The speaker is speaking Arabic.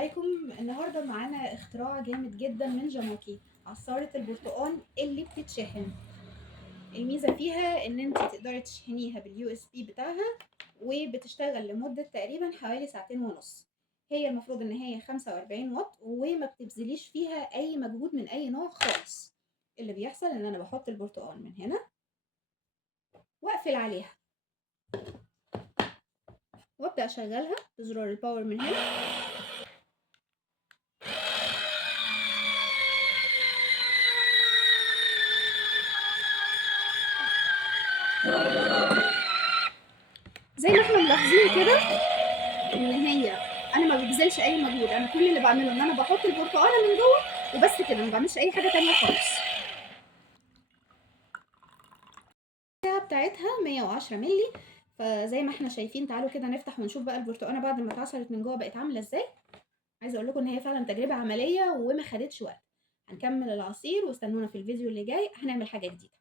عليكم. النهارده معانا اختراع جامد جدا من جاموكي، عصارة البرتقال اللي بتتشحن. الميزة فيها ان انت تقدري تشحنيها باليو اس بي بتاعها، وبتشتغل لمدة تقريبا حوالي 2.5 ساعات. هي المفروض ان هي 45 واط وما بتبذليش فيها اي مجهود من اي نوع خالص. اللي بيحصل ان انا بحط البرتقال من هنا واقفل عليها وابدأ اشغلها بزرار الباور من هنا. زي ما احنا ملاحظين كده ان هي انا ما ببذلش اي مجهود، انا كل اللي بعمله ان انا بحط البرتقاله من جوه وبس كده، ما بعملش اي حاجه تانية خالص. السعه بتاعتها 110 مللي. فزي ما احنا شايفين، تعالوا كده نفتح ونشوف بقى البرتقاله بعد ما اتعصرت من جوه بقت عامله ازاي. عايزه اقول لكم ان هي فعلا تجربه عمليه وما خدتش وقت. هنكمل العصير واستنونا في الفيديو اللي جاي، هنعمل حاجه جديده.